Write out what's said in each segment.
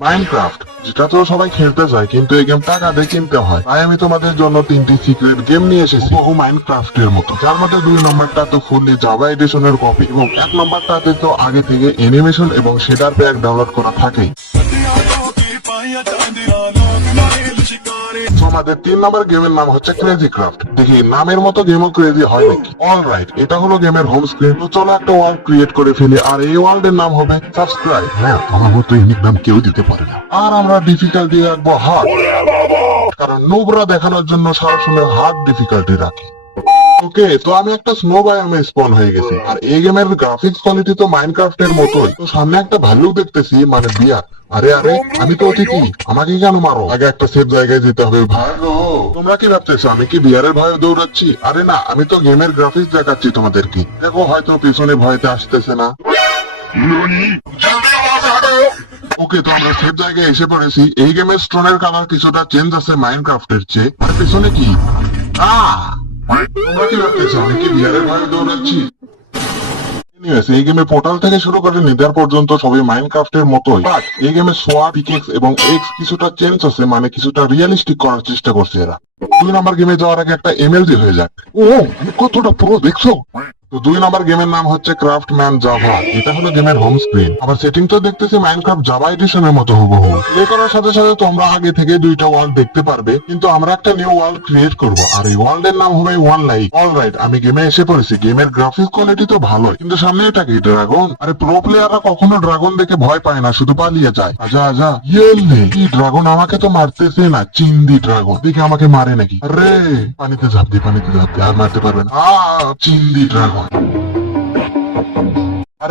Minecraft, যেটা তো সবাই খেলতে চায় কিন্তু এই গেম টাকা দিয়ে কিনতে হয়। তাই আমি তোমাদের জন্য 3টি সিক্রেট গেম নিয়ে এসেছি বহু মাইনক্রাফট এর মতো, যার মধ্যে 2 নম্বরটা তো ফুললি জাভা এডিশনের কপি এবং 1 নম্বরটাতে তো আগে থেকে অ্যানিমেশন এবং শেডার প্যাক ডাউনলোড করা থাকেই। তো আমাদের 3 নম্বর গেমের নাম হচ্ছে ক্রেজি ক্রাফট। দেখি নামের মতো গেমও ক্রেজি হয় নাকি। অলরাইট, এটা হলো গেমের হোম স্ক্রিন। তো চলো একটা ওয়ার্ল্ড ক্রিয়েট করে ফেলি, আর এই ওয়ার্ল্ডের নাম হবে সাবস্ক্রাইব। হ্যাঁ, আমার মতো ইউনিক নাম কেউ দিতে পারে না। আর আমরা ডিফিকাল্টি রাখবো হার্ড, কারণ নোবরা দেখানোর জন্য সবসময় হার্ড ডিফিকাল্টি রাখি। ওকে, তো আমি একটা স্নো বায়োমে স্পন হয়ে গেছি, আর এই গেমের গ্রাফিক্স কোয়ালিটি তো মাইনক্রাফট এর মতোই। তো সামনে একটা ভাল্লুক দেখতেছি, মানে বিয়ার। আরে আরে, আমি তো অতিথি, আমাকে কেন মারো? আগে একটা সেফ জায়গায় যেতে হবে। ভাই গো, তোমরা কি ভাবতেছো আমি কি বিয়ারের ভয়ে দৌড়াচ্ছি? আরে না, আমি তো গেমের গ্রাফিক্স দেখাচ্ছি তোমাদেরকে। দেখো, হয়তো পিছনে ভয়তে আসতেছে না। ওকে, তো আমরা সেফ জায়গায় এসে পড়েছি। এই গেমের স্টোনের কালার কিছুটা চেঞ্জ আছে মাইনক্রাফটের চেয়ে। আর পিছনে কি? তোমরা কি ভাবতেছো আমি কি বিয়ারের ভয়ে দৌড়াচ্ছি? Anyways, এই গেমে পোর্টাল থেকে শুরু করে নিদার পর্যন্ত সবই মাইনক্রাফটের মতোই, বাট এই গেমে সোয়াট, পিকেক্স এবং এক্স কিছুটা চেঞ্জ আছে, মানে কিছুটা রিয়েলিস্টিক করার চেষ্টা করছে এরা। 2 নম্বর গেমে যাওয়ার আগে একটা এমএলজি হয়ে যাক। ও, আমি কতটা পুরো দেখছো? তো 2 নম্বর গেমের নাম হচ্ছে ক্রাফটম্যান জাভা। এটা হলো গেমের হোম স্ক্রিন। আবার সেটিং তো দেখতেছি মাইনক্রাফট জাভা এডিশনের মতো হুবহু। প্লে করার সাথে সাথে তোমরা আগে থেকে 2টা ওয়ার্ল্ড দেখতে পারবে, কিন্তু আমরা একটা নিউ ওয়ার্ল্ড ক্রিয়েট করব, আর এই ওয়ার্ল্ডের নাম হবে ওয়ান লাইক। অলরাইট, আমি গেমে এসে পড়েছি। গেমের গ্রাফিক্স কোয়ালিটি তো ভালোই, কিন্তু সামনে এটা কি ড্রাগন? আরে প্রো প্লেয়াররা কখনো ড্রাগন দেখে ভয় পায় না, শুধু পালিয়ে যায়। আজা আজা, ইয়েলে কি ড্রাগন আমাকে তো মারতেছে না, চিন্দি ড্রাগন দেখে আমাকে মারে নাকি? আরে পানিতে ঝাঁপ দি, পানিতে ঝাঁপ দি, আর মারতে পারবে না। চিন্দি ড্রাগন। আর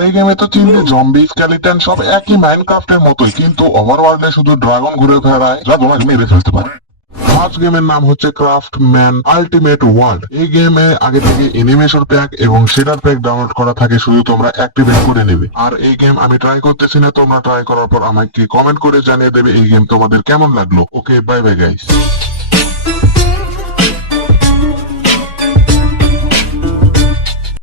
এই গেমে তো চিনলি জম্বি, স্কেলিটন সব একই মাইনক্রাফটের মতোই, কিন্তু ওভারওয়ার্ল্ডে শুধু ড্রাগন ঘুরে ফেরায় যা তোমাকে মেরে ফেলতে পারে। ফার্স্ট গেমের নাম হচ্ছে ক্রাফটম্যান আল্টিমেট ওয়ার্ল্ড। এই গেমে আগে থেকে অ্যানিমেশন প্যাক এবং শেডার প্যাক ডাউনলোড করা থাকে, শুধু তোমরা অ্যাক্টিভেট করে নেবে। আর এই গেম আমি ট্রাই করতেছি না, তোমরা ট্রাই করার পর আমাকে কমেন্ট করে জানিয়ে দেবে এই গেম তোমাদের কেমন লাগলো। ওকে, বাই বাই গাইস।